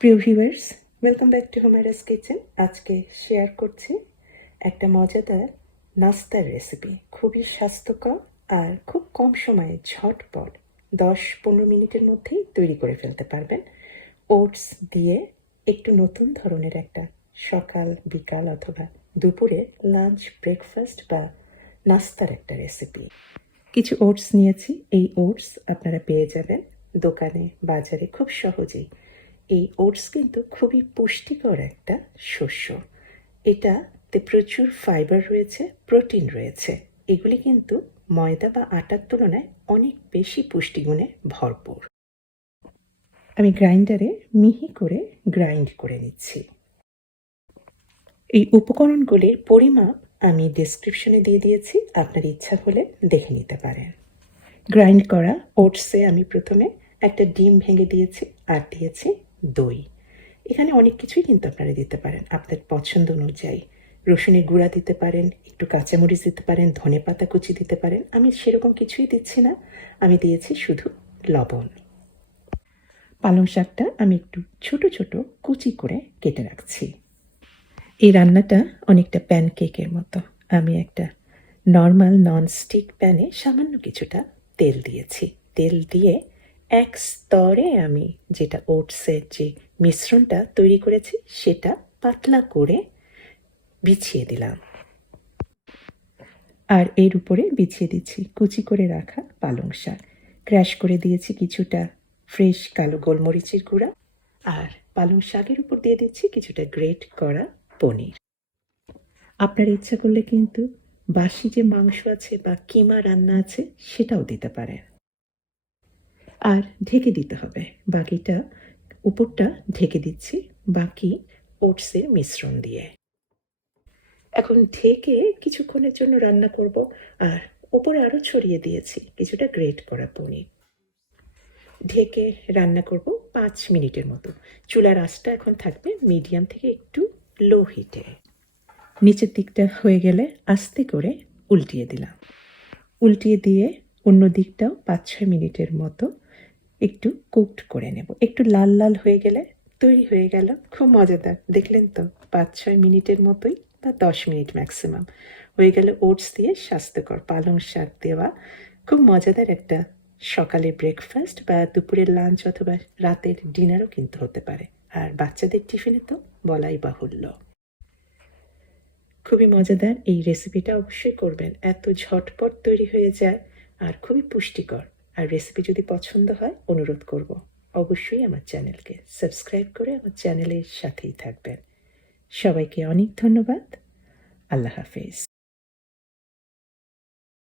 প্রিয় viewers, welcome back to Homaira's kitchen. আজকে share করছি একটা মজাদার নাস্তার রেসিপি। খুবই স্বাস্থ্যকর আর খুব কম সময়ে ঝটপট 10-15 মিনিটের মধ্যেই তৈরি করে ফেলতে পারবেন। ওটস দিয়ে একটু নতুন ধরনের একটা সকাল, বিকাল অথবা দুপুরে লাঞ্চ, ব্রেকফাস্ট বা নাস্তার একটা রেসিপি। কিছু ওটস নিয়েছি। এই ওটস আপনারা পেয়ে যাবেন দোকানে, বাজারে খুব সহজেই। এই ওটস কিন্তু খুবই পুষ্টিকর একটা শস্য। এটাতে প্রচুর ফাইবার রয়েছে, প্রোটিন রয়েছে। এগুলি কিন্তু ময়দা বা আটার তুলনায় অনেক বেশি পুষ্টিগুণে ভরপুর। আমি গ্রাইন্ডারে মিহি করে গ্রাইন্ড করে নিচ্ছি। এই উপকরণগুলির পরিমাপ আমি ডেসক্রিপশনে দিয়ে দিয়েছি, আপনার ইচ্ছা হলে দেখে নিতে পারেন। গ্রাইন্ড করা ওটসে আমি প্রথমে একটা ডিম ভেঙে দিয়েছি আর দিয়েছি দই। এখানে অনেক কিছুই কিন্তু আপনারা দিতে পারেন আপনাদের পছন্দ অনুযায়ী। রসুনের গুঁড়া দিতে পারেন, একটু কাঁচামরিচ দিতে পারেন, ধনেপাতা কুচি দিতে পারেন। আমি সেরকম কিছুই দিচ্ছি না, আমি দিয়েছি শুধু লবণ। পালং শাকটা আমি একটু ছোট ছোট কুচি করে কেটে রাখছি। এই রান্নাটা অনেকটা প্যানকেকের মতো। আমি একটা নর্মাল ননস্টিক প্যানে সামান্য কিছুটা তেল দিয়েছি। তেল দিয়ে এক স্তরে আমি যেটা ওটসের যে মিশ্রণটা তৈরি করেছি সেটা পাতলা করে বিছিয়ে দিলাম। আর এর উপরে বিছিয়ে দিচ্ছি কুচি করে রাখা পালং শাক। ক্র্যাশ করে দিয়েছি কিছুটা ফ্রেশ কালো গোলমরিচের গুঁড়া। আর পালং শাকের উপর দিয়ে দিচ্ছি কিছুটা গ্রেট করা পনির। আপনার ইচ্ছা করলে কিন্তু বাসি যে মাংস আছে বা কিমা রান্না আছে সেটাও দিতে পারেন। আর ঢেকে দিতে হবে। বাকিটা উপরটা ঢেকে দিচ্ছি বাকি ওটসের মিশ্রণ দিয়ে। এখন ঢেকে কিছুক্ষণের জন্য রান্না করব। আর উপরে আরও ছড়িয়ে দিয়েছি কিছুটা গ্রেট করা পনির। ঢেকে রান্না করব 5 মিনিটের মতো। চুলার আঁচটা এখন থাকবে মিডিয়াম থেকে একটু লো হিটে। নিচের দিকটা হয়ে গেলে আস্তে করে উল্টিয়ে দিলাম। উল্টিয়ে দিয়ে অন্য দিকটাও 5-6 মিনিটের মতো একটু কুকড করে নেব। একটু লাল লাল হয়ে গেলে তৈরি হয়ে গেল। খুব মজাদার, দেখলেন তো? 5-6 মিনিটের মতোই বা 10 মিনিট ম্যাক্সিমাম হয়ে গেলে ওটস দিয়ে স্বাস্থ্যকর পালং শাক দেওয়া খুব মজাদার একটা সকালে ব্রেকফাস্ট বা দুপুরের লাঞ্চ অথবা রাতের ডিনারও কিন্তু হতে পারে। আর বাচ্চাদের টিফিনে তো বলাই বাহুল্য। খুবই মজাদার এই রেসিপিটা অবশ্যই করবেন। এত ঝটপট তৈরি হয়ে যায় আর খুবই পুষ্টিকর। আর রেসিপি যদি পছন্দ হয় অনুরোধ করব অবশ্যই আমার চ্যানেলকে সাবস্ক্রাইব করে আমার চ্যানেলের সাথেই থাকবেন। সবাইকে অনেক ধন্যবাদ। আল্লাহ হাফেজ।